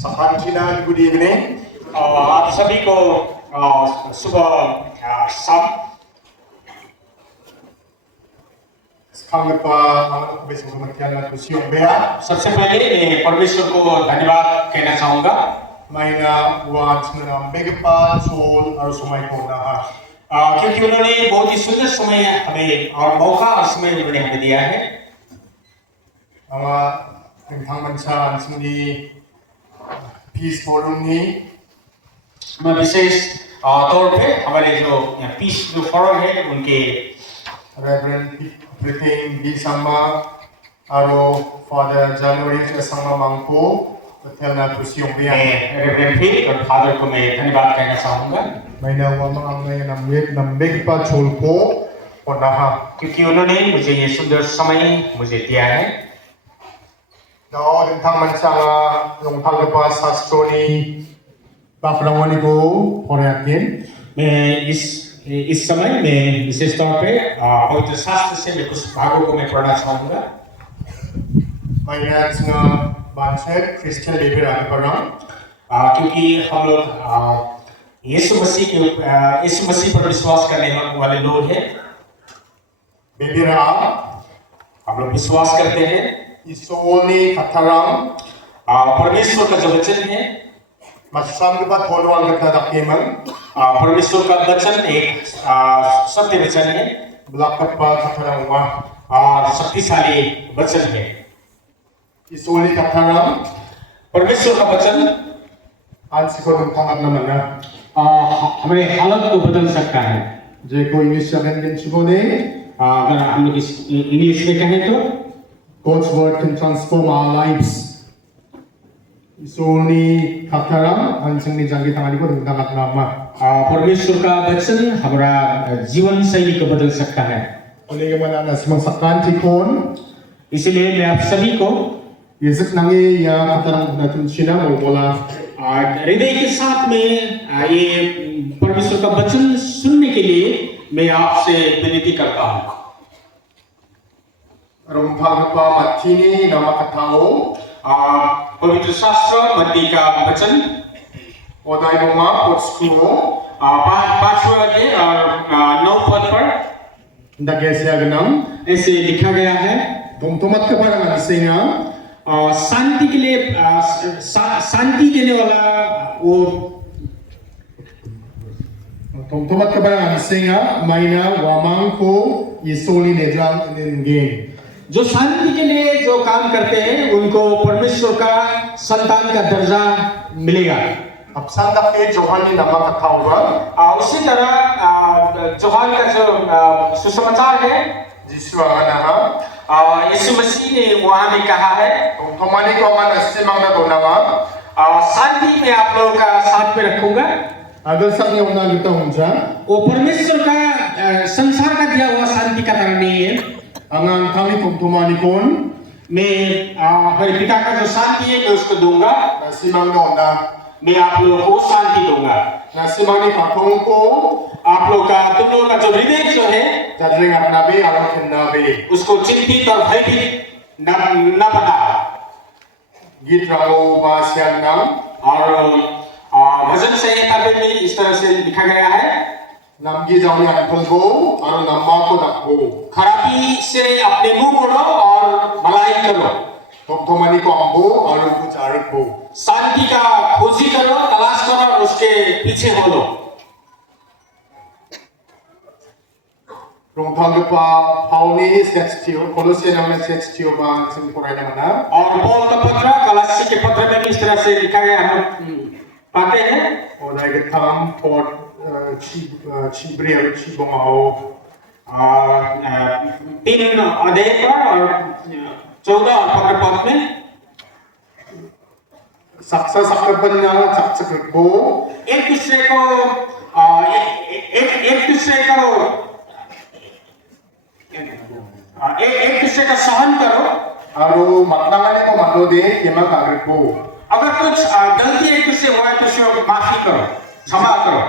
Sakhanchina, good evening. आप सभी को सुबह शाम Kangpa ang besok kematian at Siong Bea. सबसे पहले मैं परमेश्वर को धन्यवाद कहना चाहूँगा Maina once na megapa soul or sumay ko na ha. क्योंकि उन्होंने बहुत ही सुंदर समय हमें और मौका और समय उन्होंने हमें दिया है Mga tentang mansa sini peace forum ni मैं विशेष तौर पे हमारे जो पीस जो फोरम है उनके Reverend Priting B. Sangma Aro Father January Sangma Mangpo Hotel na to Siong Bea. Reverend Phil और फादर को मैं धन्यवाद कहना चाहूँगा Maina wamang ang ngayon na megapa soul ko o na ha. क्योंकि उन्होंने मुझे ये सुंदर समय मुझे दिया है No, tentang mansa yung pagpa sastro ni Bakrawan ko Koreakin. मैं इस समय में विशेष तौर पे पवित्र शास्त्र से मैं कुछ भागों को मैं पढ़ना चाहूँगा Maina nga banset Christian Liber ang parang क्योंकि हम लोग यीशु मसीह पर विश्वास करने वाले लोग हैं Bibira हम लोग विश्वास करते हैं Isoli Katarang परमेश्वर का जो वचन है Masam ba tolwang katadakiman परमेश्वर का वचन एक सत्य वचन है Blakat pa Katarang wa और शक्तिशाली वचन है Isoli Katarang परमेश्वर का वचन Ansi ko ng tangat naman na हमारे हालत को बदल सकता है Je ko inisyagan din sigone अगर हम लोग इंग्लिश में कहें तो God's word can transform our lives. Isoli Katarang Ansang ni Jangi tangani ko ng tangat nama परमेश्वर का वचन हमारा जीवन शैली को बदल सकता है Uli yung mga nasimang sakantikon इसलिए मैं आप सभी को Isip nangi ya Katarang natin sina mo bola हृदय के साथ में ये परमेश्वर का वचन सुनने के लिए मैं आपसे विनती करता हूँ Rumpag pa matini na makatao पवित्र शास्त्र मत्ती का वचन Oday mo nga potskumo 5वां अध्याय और 9 पद पर Dagesya ganam ऐसे लिखा गया है Tumtumat ka parang ansinga शांति के लिए शांति देने वाला वो Tumtumat ka parang ansinga Mayna wamang ko Isoli nejang inengin जो शांति के लिए जो काम करते हैं उनको परमेश्वर का संतान का दर्जा मिलेगा Apsanda ke Johani na makatao ba उसी तरह जोहान का जो सुसमाचार है Jiswa nga na यीशु मसीह ने वहां में कहा है Tumtumani ko nga nasimang na donawa शांति में आप लोगों का साथ में रखूंगा Agal sa niyo na luta hunja वो परमेश्वर का संसार का दिया हुआ शांति का तरह नहीं है Ang kami tumtumani kon मैं हमारे पिता का जो शांति है मैं उसको दूंगा Nasimang no na मैं आप लोगों को शांति दूंगा Nasimang ni katong ko आप लोग का तुम लोगों का जो हृदय जो है Jadring at nabi alam kin nabi उसको चिंतित और भयभीत न बना Git rango ba siya nang और भजन संहिता में इस तरह से लिखा गया है Namgi jaw ni anpon ko Aro namma ko dakbo खराबी से अपने मुंह मोड़ो और भलाई करो Tumtumani ko ambo Aro ko charik bo शांति का खोजी करो तलाश करो और उसके पीछे हो लो Rungtang pa Pauli sextio Kolosya naman sextio ba Sing koray naman na और पौल का पत्र कलासी के पत्र में भी इस तरह से लिखा गया हम पाते हैं O dahil tam Port Chibriel Chibomao 3 अध्याय पर और 14 और 15 पद में Saksa sakapan na saksak ko एक दूसरे को सहन करो Aro matnangani ko manode Kima kagrit ko अगर कुछ गलती एक दूसरे हुआ है तो उसको माफी करो क्षमा करो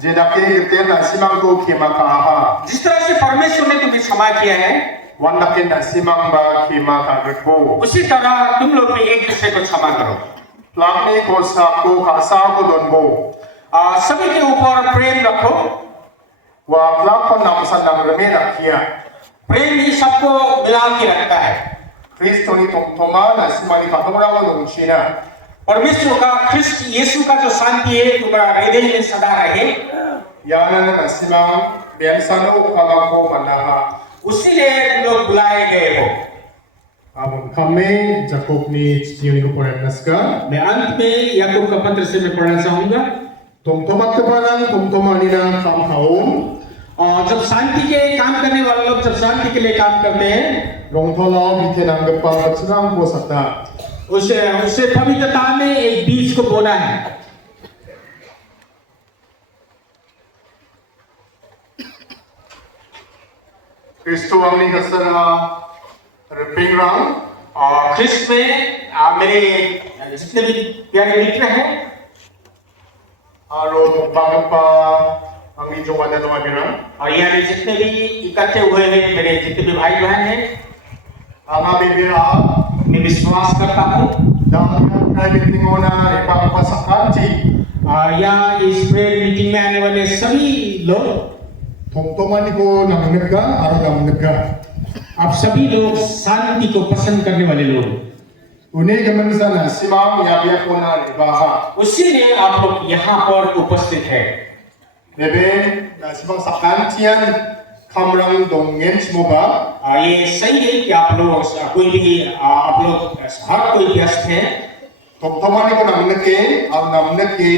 Jedake kirtiyan na simang ko Kima kaha जिस तरह से परमेश्वर ने तुम्हें क्षमा किया है Wanakin na simang ba Kima kagrit ko उसी तरह तुम लोग भी एक दूसरे को क्षमा करो plakni ko sakko kasa ko donbo. सभी के ऊपर प्रेम रखो। Wa plak ko namsan nang reme rakia. प्रेम ही सबको मिला के रखता है। Kristo ni toma na simani katomra ko nung sina. परमेश्वर का ख्रिस्ट यीशु का जो शांति है तुम्हारा हृदय में सदा रहे। Yana na simang bensano kamako manaha. उसी लिए तुम लोग बुलाए गए हो। Amon kami Jacob ni Chiyo ko poret naska. मैं अंत में याकूब का पत्र से मैं पढ़ना चाहूंगा। Tumtomat ka parang tumtomani na kamkaon. और जब शांति के काम करने वाले लोग जब शांति के लिए काम करते हैं, Rongtolaw bitenang gapa tsunang po sakta. उसे पवित्रता में एक बीज को बोना है। Kristo ang ni kasana repingrang. और ख्रिस्त में मेरे जितने भी प्यारे मित्र हैं, Aro bangapa ang ni Joanna Nawagirang. और यहाँ पे जितने भी इकट्ठे हुए हैं मेरे जितने भी भाई बहन हैं, Ang abibira मैं विश्वास करता हूँ dahil private tingona ipapasakati. या इस प्रेयर मीटिंग में आने वाले सभी लोग, Tumtomani ko ng nagga, aro ng nagga. आप सभी लोग शांति को पसंद करने वाले लोग, Uni gaman sana simang yabiya ko na ibaha. उसीलिए आप लोग यहाँ पर उपस्थित हैं। Bebe na simang sakantian kamrang dongen smoba. ये सही है कि आप लोग कोई भी आप लोग हर कोई व्यस्त है, Tumtomani ko ng nagge, ang ng nagge.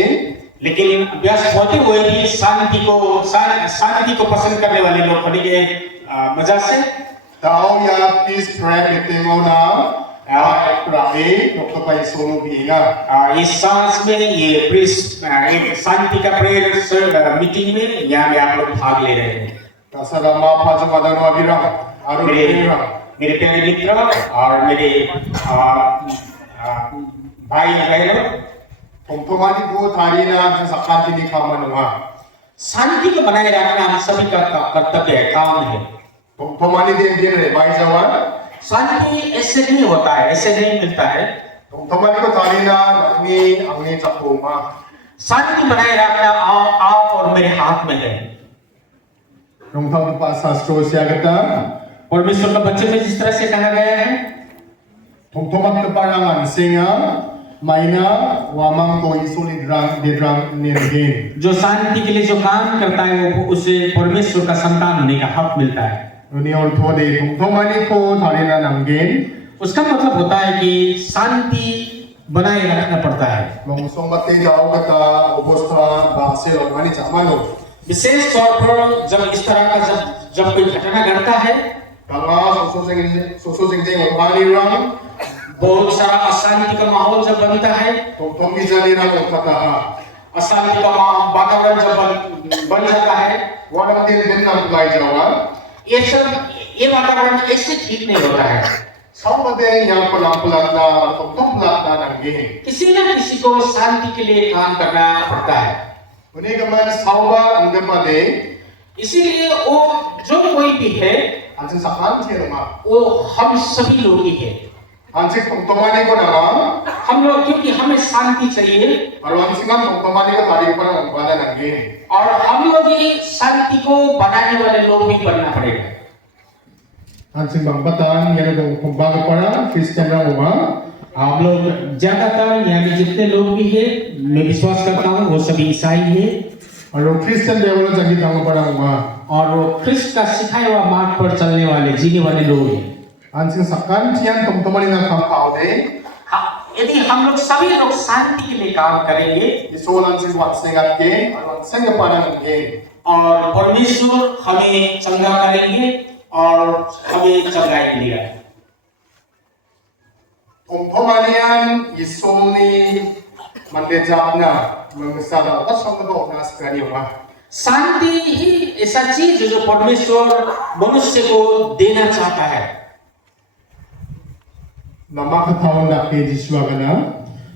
लेकिन व्यस्त होते हुए भी शांति को पसंद करने वाले लोग होने के मजा से Tao ya peace prayer meeting na prae doktor pa solo biinga. इस सांस में ये प्रीस्ट एक शांति का प्रेयर मीटिंग में यहाँ में आप लोग भाग ले रहे हैं। Kasarama pa sa madano abirang aro birang. मेरे प्यारे मित्र और मेरे भाई बहनों, Tumtomani ko tari na sa sakanti ni kamanunga. शांति को बनाए रखना हम सभी का कर्तव्य है, काम है। Tumtomani din re bai jawan. शांति ऐसे नहीं होता है, ऐसे नहीं मिलता है। Tumtomani ko tari na nangni angni chakuma. शांति बनाए रखना आप और मेरे हाथ में है। Rongtang pa sa stro siagata. परमेश्वर का बच्चे में जिस तरह से कहा गया है, Tumtomat ka parangan singa maina wamang ko isuli drang nirgin. जो शांति के लिए जो काम करता है वो उसे परमेश्वर का संतान होने का हक मिलता है। Uni ortho de tumtomani ko tari na nanggin. उसका मतलब होता है कि शांति बनाए रखना पड़ता है। Long sombate jao kata obosta ba selo mani chamano. विशेष तौर पर जब इस तरह का जब कोई घटना घटता है, Kanga soso jeng mani rang. बहुत सारा अशांति का माहौल जब बनता है, Tumtom bijali rang okata. अशांति का वातावरण जब बन जाता है, Walang din din ng bulay jawa. ये वातावरण ऐसे ठीक नहीं होता है। Saubade yang pulang-pulang na tumtum-pulang na nanggin. किसी न किसी को शांति के लिए काम करना पड़ता है। Uni kaman sauba ang gapade. इसीलिए वो जो कोई भी है, Ansin sakan siya naman. वो हम सभी लोग ही है। Ansin tumtumani ko naman. हम लोग, क्योंकि हमें शांति चाहिए Aro ansin nga tumtumani ko tari pa ng bana nanggin. और हम लोग ही शांति को बनाने वाले लोग भी बनना पड़ेगा। Ansin bang batan yan itong kumbaga parang Christian rang uma. आप लोग ज्यादातर यहाँ पे जितने लोग भी हैं, मैं विश्वास करता हूँ वो सभी ईसाई हैं Aro Christian level na jagit ang parang uma. और वो ख्रिस्त का सिखाया हुआ मार्ग पर चलने वाले जीने वाले लोग हैं। Ansin sakan siyan tumtumani na kampaude. यदि हम लोग सभी लोग शांति के लिए काम करेंगे Iso ansin watsingat ke. Aro ansin nga parang nanggin. और परमेश्वर हमें चंगा करेंगे और हमें चंगाई मिलेगा। Tumtumani yan iso ni mandejap na. Mangsara ta sangdo na skani uma. शांति ही ऐसा चीज है जो परमेश्वर मनुष्य को देना चाहता है। Namakataon na kay Jiswa na.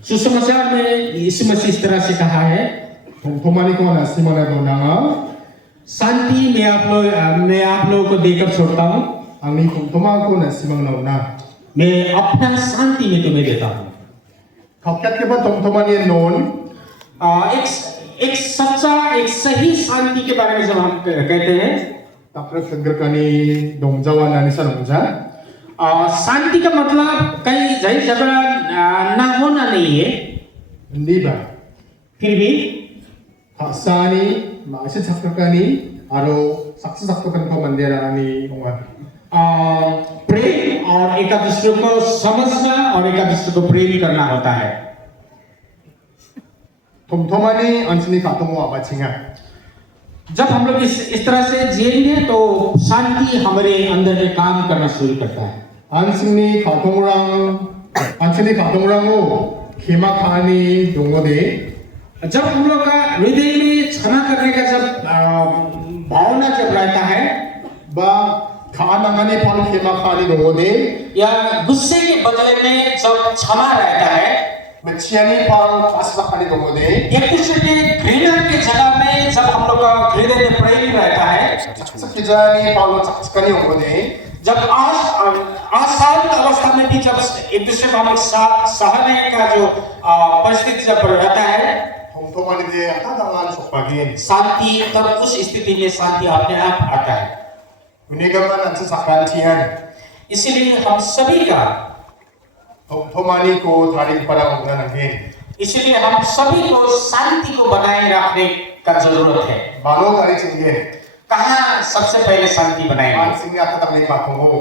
सुसमाचार में यीशु मसीह इस तरह से कहा है, Tumtumani ko na simana do na nga. शांति मैं आप लोगों को देकर छोड़ता हूँ, Ang tumtumang ko na simang na. मैं अपना शांति में तुम्हें देता हूँ। Kaukat ke ba tomtomani non एक सच्चा एक सही शांति के बारे में जब हम कहते हैं takra segerkani dongjawan nani sanungja शांति का मतलब कहीं झगड़ा ना होना नहीं है hindi ba फिर भी Haksani maasi sakrkani aro saksa sakrokan ko mandera ani onga प्रेम और एक दूसरे को समझना और एक दूसरे को प्रेम करना होता है tomtomani ansini katomo abachinga जब हम लोग इस तरह से जिएंगे तो शांति हमारे अंदर में काम करना शुरू करता है ansini katomrango khema khani dongode जब हम लोग का हृदय में क्षमा करने का जब भावना जब रहता है ba khanangani pal khema khani dongode या गुस्से के बदले में जब क्षमा रहता है mechiani pal asla khani dongode एक दूसरे के घृणा के जगह में जब हम लोग का हृदय में प्रेम रहता है sakijani pal sakskani dongode जब आसान अवस्था में भी जब एक दूसरे को हम लोग सहने का जो परिस्थिति जब रहता है tomtomani de atadangan sokpagin शांति तब उस स्थिति में शांति अपने आप आता है unigaman ansa sakantian इसीलिए हम सभी का tomtomani ko tharing parang nangin इसलिए हम सभी को शांति को बनाए रखने का जरूरत है balo tari chingge कहाँ सबसे पहले शांति बनाएंगे ansini atatamni katongo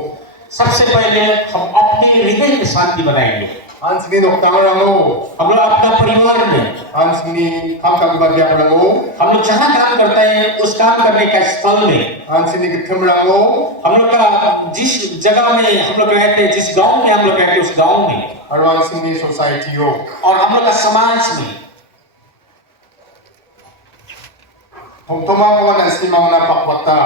सबसे पहले हम अपने हृदय में शांति बनाएंगे ansini doktangarango हम लोग अपना परिवार में ansini kamkambagyarango हम लोग जहाँ काम करते हैं उस काम करने का स्थल में ansini githamrango हम लोग का जिस जगह में हम लोग रहते हैं जिस गांव में हम लोग रहते हैं उस गांव में aro ansini society yo और हम लोग का समाज में tomtoma ko nansi mangna pakwata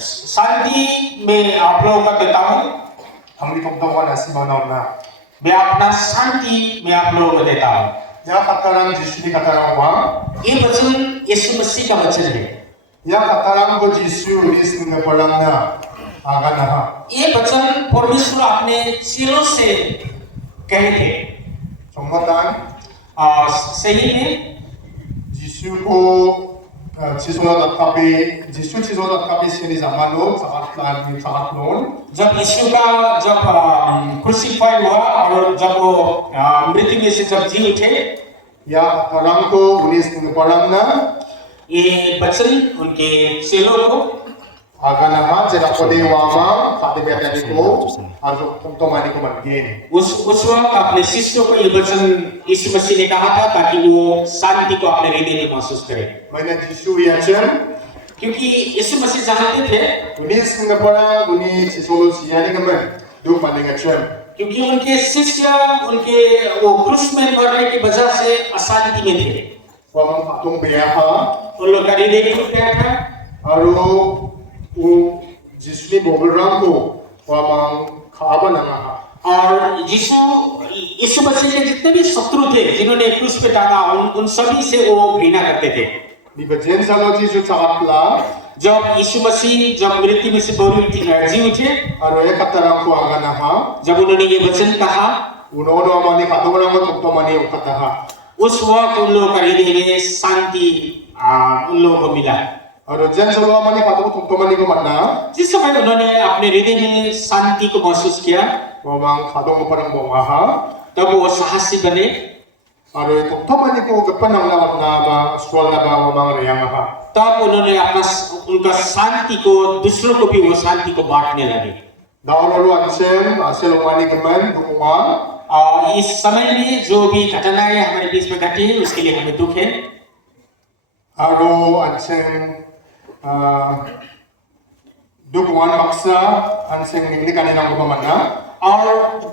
शांति में आप लोगों का देता हूँ हमनी tomtoma ko nansi mangna मैं अपना शांति मैं आप लोगों को देता हूँ ya katarang jisuni katarang wa ये वचन यीशु मसीह का वचन है ya katarang ko jisu is na parang na agana ha ये वचन परमेश्वर अपने चेलों से कहे थे 정말단 सही में jisu ko 지소나 답답이 지수 지소나 답답이 시니 자만로 자가론 जब यीशु का जब क्रूसिफाई हुआ और जब वो मृत्यु में से जब जी उठे या परंको उनिस परंगना ये वचन उनके चेलों को आगना जेरा कोदे वामा खाते बेटानी को आज तो मानी को मनगेन उस वक्त अपने शिष्यों को ये वचन यीशु मसीह ने कहा था ताकि वो शांति को अपने हृदय में महसूस करें मैंने जिसु याचन क्योंकि यीशु मसीह जानते थे उनिस परंग उनी जिसोलो सियानी कमन दो मानेगा चन क्योंकि उनके शिष्य उनके वो क्रूस में मरने की वजह से अशांति में थे वामा तुम बेहा उन लोग का हृदय टूट गया था और वो जिसने बोलराम को वामा खाबा नंगा और यीशु मसीह के जितने भी शत्रु थे जिन्होंने क्रूस पे टांगा उन सभी से वो घृणा करते थे निबजेन सालो जिसु चाहतला जब यीशु मसीह जब मृत्यु में से जी उठे और एक तरह को आगना हा जब उन्होंने ये वचन कहा उन्होंने हमारे खातों में तो माने उकता हा उस वक्त उन लोगों का हृदय में शांति उन लोगों को मिला और जन सलो हमारे खातों तो माने को मरना जिस समय उन्होंने अपने हृदय में शांति को महसूस किया वो मांग खातों में परम बोंगा हा तब वो साहसी बने और तो माने को गप्पन हमला अपना बा स्टॉल ना बा वो मांग रियांग हा तब उन्होंने अपना उनका शांति को दूसरों को भी वो शांति को बांटने लगे दावलो अंशेम असेल वानी कमन दुआ और इस समय में जो भी घटनाएं हमारे बीच में घटी है उसके लिए हमें दुख है और अंशेम दुखवान बक्सा अंशेम निकली करने ना को मरना और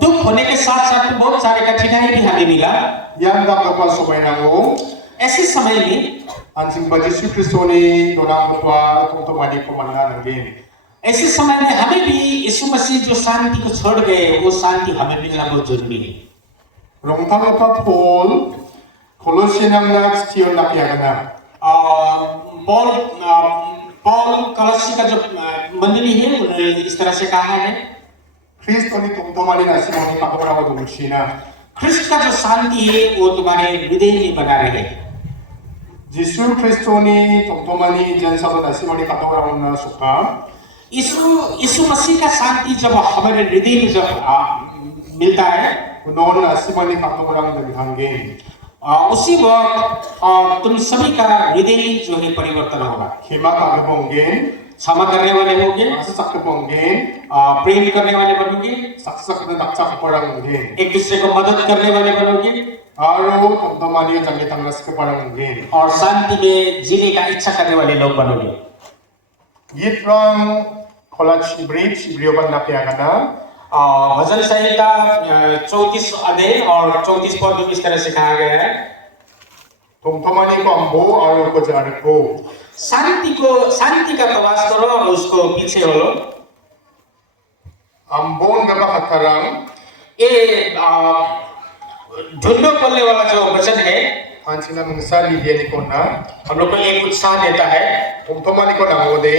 दुख होने के साथ साथ बहुत सारे कठिनाई भी हमें मिला yang dapat pasok ay nango ऐसे समय में ansing bagi Yesus Kristus ni donang berpa untuk mandi pemandangan lagi. ऐसे समय में हमें भी यीशु मसीह जो शांति को छोड़ गए वो शांति हमें मिलना बहुत जरूरी है Rongtang apa Paul Kolosienang nak stion nak yagana. Paul Kalsi का जो मंडली है उन्होंने इस तरह से कहा है Kristo ni tumtumani na simoni pakura wa dumshina. ख्रिस्त का जो शांति है वो तुम्हारे हृदय में बना रहे। Jisu Kristoni tomtomani jan sabon asimoni katorang na suka. यीशु मसीह का शांति जब हमारे हृदय में जब मिलता है, Unon asimoni katorang dan hangin. उसी वक्त तुम सभी का हृदय जो है परिवर्तन होगा। Hima kagabongin, क्षमा करने वाले होंगे, asasak kabongin, प्रेम करने वाले बनोगे, saksak na naksak parangin. एक दूसरे को मदद करने वाले बनोगे Aro tomtomani jangi tangras ke parangin. और शांति में जीने का इच्छा करने वाले लोग बनोगे। Yitrang kolach bridge ibrioban na kayakana. भजन संहिता 34 अध्याय और 34 पद में इस तरह से कहा गया है, Tomtomani ko ambo aro ko jarko. शांति का प्रवास करो और उसको पीछे हो। Ambon gaba katarang. ये ढूंढो बोलने वाला जो वचन है, Ansina mungsari dia ni ko na. हम लोग को एक उत्साह देता है। Tomtomani ko nangode.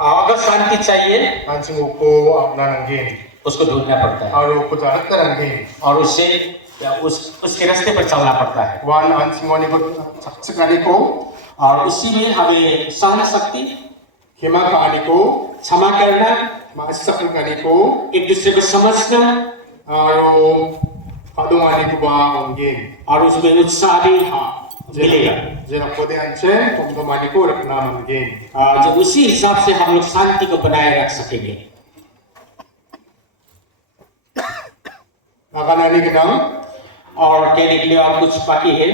अगर शांति चाहिए Ansing uko apna nangin. उसको ढूंढना पड़ता है Aro ko jahat karangin. और उससे उसके रास्ते पर चलना पड़ता है Wan ansingoni ko saksekali ko. और उसी में हमें सहन शक्ति, Hima kaani ko. क्षमा करना, Maasakali ko. एक दूसरे को समझना Aro kadungani ko ba ongin. और उसमें उत्साह भी मिलेगा। Jena pode anche tomtomani ko rakna mangin. जब उसी हिसाब से हम लोग शांति को बनाए रख सकेंगे। Nakanani ginang. और कहने के लिए और कुछ बाकी है।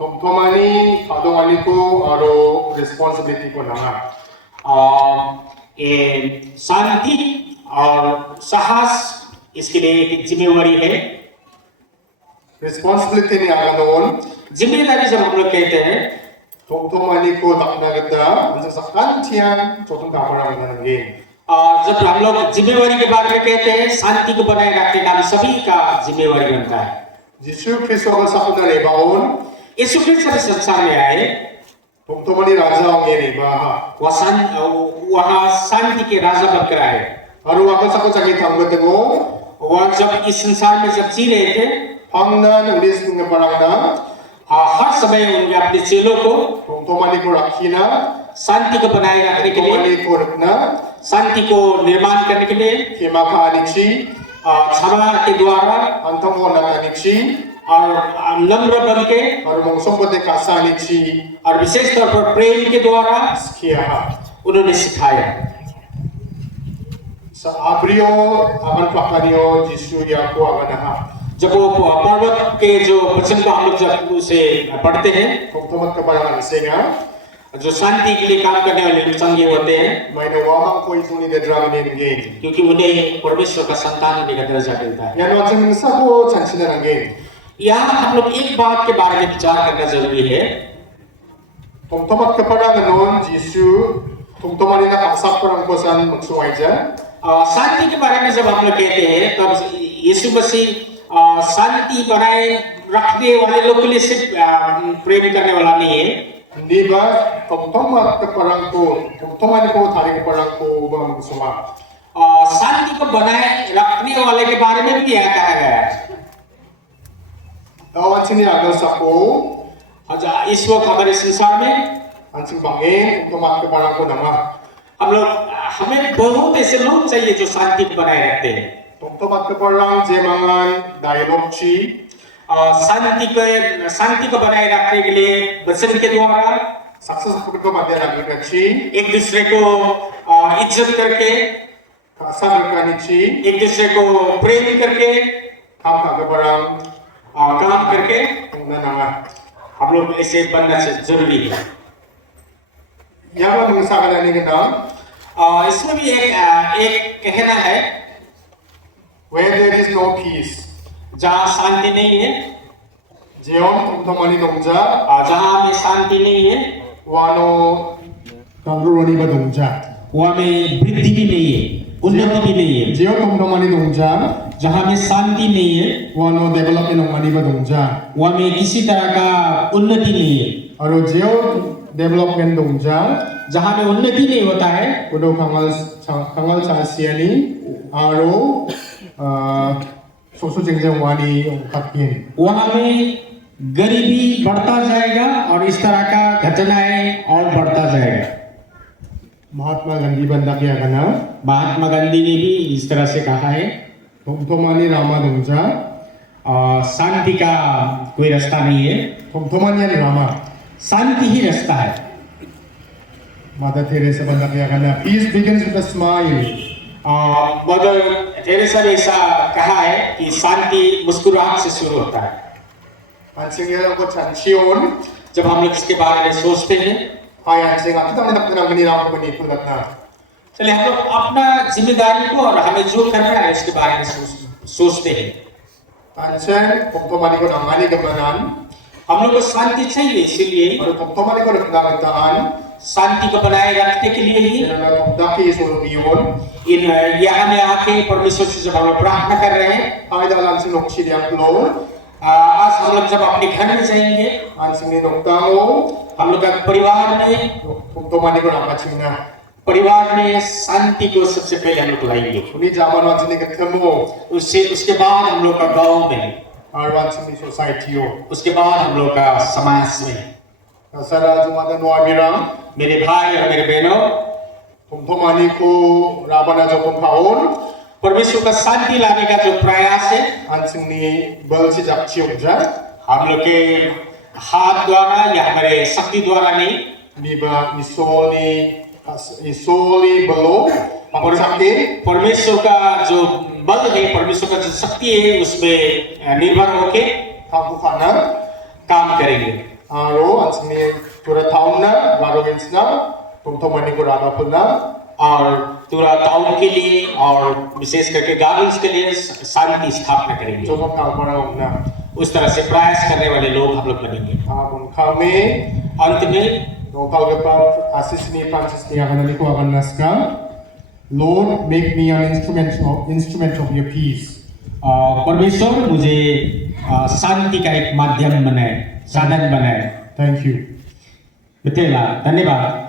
Tomtomani kadungani ko aro responsibility ko nanga. ये शांति और साहस इसके लिए एक जिम्मेवारी है। Responsibility ni aganon. जिम्मेदारी जब हम लोग कहते हैं Tomtomani ko daknagata. Ansang sakkan tiyan chotong kamarang nangin. और जब हम लोग जिम्मेवारी के बारे में कहते हैं, शांति को बनाए रखने का हम सभी का जिम्मेवारी बनता है। Jisu Kristo ko sakuna rebaon. यीशु ख्रिस्त इस संसार में आए, Tomtomani raja ongin iba. वहाँ शांति के राजा बनकर आए। Aro ako sakot sakit hanggot mo. वह जब इस संसार में जब जी रहे थे, Hangnan ulis ng parang na. हर समय उन्होंने अपने चेलों को Tomtomani ko rakina. शांति को बनाए रखने के लिए, Tomtomani ko rakna. शांति को निर्माण करने के लिए, Hima kaanichi. क्षमा के द्वारा Antong mo natanichi. और नम्र बन के Aro mong sombote kasanichi. और विशेष तौर पर प्रेम के द्वारा Kiyaha. उन्होंने सिखाया। Sa abrio aman pakaniyo Jisu yako aganaha. जब वो पर्वत के जो वचन को हम लोग जब उसे पढ़ते हैं, Tomtomat ka parang ansenga. जो शांति के लिए काम करने वाले संघीय होते हैं, May nawamang ko itong ni drama ni ngin. क्योंकि उन्हें परमेश्वर का संतान होने का दर्जा मिलता है। Yan wansang minsa ko chansina ngin. यहाँ हम लोग एक बात के बारे में विचार करना जरूरी है। Tomtomat ka parang anon Jisu. Tomtomani na kasap parang ko san magsuway dyan. शांति के बारे में जब हम लोग कहते हैं, तब यीशु मसीह शांति बनाए रखने वाले लोग के लिए सिर्फ प्रेम करने वाला नहीं है। Hindi ba? Tomtomat ka parang ko. Tomtomani ko taring parang ko ba magsuma. शांति को बनाए रखने वाले के बारे में भी यह कहा गया है। Tawan siniagal sa ko. इस वक्त हमारे संसार में Ansing bangin. Tomtomat ka parang ko nama. हमें बहुत ऐसे लोग चाहिए जो शांति को बनाए रखते हैं। Tomtomat ka parang jemangan dialogue chi. शांति को बनाए रखने के लिए वचन के द्वारा Saksa sa ko madya nagka chi. एक दूसरे को इज्जत करके, Kasar ka ni chi. एक दूसरे को प्रेम करके, Kam ka parang काम करके ang nananga. हम लोग ऐसे बनना जरूरी है। Yaman mga sa kanani kita. इसमें भी एक कहना है, Where there is no peace. जहाँ शांति नहीं है, Jeon tomtomani dongja. जहाँ हमें शांति नहीं है, Wano kaluroni ba dongja. वहाँ में वृद्धि भी नहीं है, उन्नति भी नहीं है। Jeon tomtomani dongja. जहाँ में शांति नहीं है, Wano development ng mani ba dongja. वहाँ में किसी तरह का उन्नति नहीं है। Aro jeon development dongja. जहाँ में उन्नति नहीं होता है, Kudo kangal chasiani. Aro sosu jengjang wani kakin. वहाँ में गरीबी बढ़ता जाएगा और इस तरह का घटनाएं और बढ़ता जाएगा। Mahatma Gandhi banda kaya kana Mahatma Gandhi ने भी इस तरह से कहा है, Thomthomani Rama dongja शांति का कोई रास्ता नहीं है, Thomthomani Rama शांति ही रास्ता है। Mother Teresa banda kaya kana peace begins with a smile. Mother Teresa ने ऐसा कहा है कि शांति मुस्कुराहट से शुरू होता है। Ansing yalang ko chansion जब हम लोग इसके बारे में सोचते हैं, hai ansing kita nak tenang gani ram ko ni pulatna. चलिए हम लोग अपना जिम्मेदारी को और हमें जो करना है उसके बारे में सोचते हैं। Ansing Thomthomani ko nangani gabanan हम लोग को शांति चाहिए, इसीलिए और Thomthomani ko nakagataan शांति को बनाए रखने के लिए ही na daki solubiyon इन यहाँ में आके परमेश्वर से जब हम लोग प्रार्थना कर रहे हैं, hai dalam sinok sidiang lo आज हम लोग जब अपने घर में जाएंगे, ansing ni noktango हम लोग का परिवार में Thomthomani ko nakachingna. शांति को सबसे पहले हम लोग लाएंगे। Uni zaman wansing ni kathemo उसके बाद हम लोग का गांव में, ar wansing ni society yo. उसके बाद हम लोग का समाज में। Sara jumada no abirang मेरे भाई और मेरे बहनों, Thomthomani ko rabana jokon paon परमेश्वर का शांति लाने का जो प्रयास है, ansing ni bal si jak chiongja हम लोग के हाथ द्वारा या हमारे शक्ति द्वारा नहीं, ni ba isoli balo pangsake परमेश्वर का जो बल है, परमेश्वर का जो शक्ति है, उसमें निर्भर होके thakukana काम करेंगे। aro ansing ni tura tauna baro insna Thomthomani ko raba pulna और पूरा टाउन के लिए और विशेष करके गार्डन्स के लिए शांति स्थापना करेंगे। jokon kalpana ongna उस तरह से प्रयास करने वाले लोग हम लोग बनेंगे। abun kami अंत में Nongkal gepa asis ni Francis ni akan naliku akan naskah. Lord, make me an instrument of your peace. परमेश्वर मुझे शांति का एक माध्यम बनाए, साधन बनाए। Thank you. बेटेला धन्यवाद।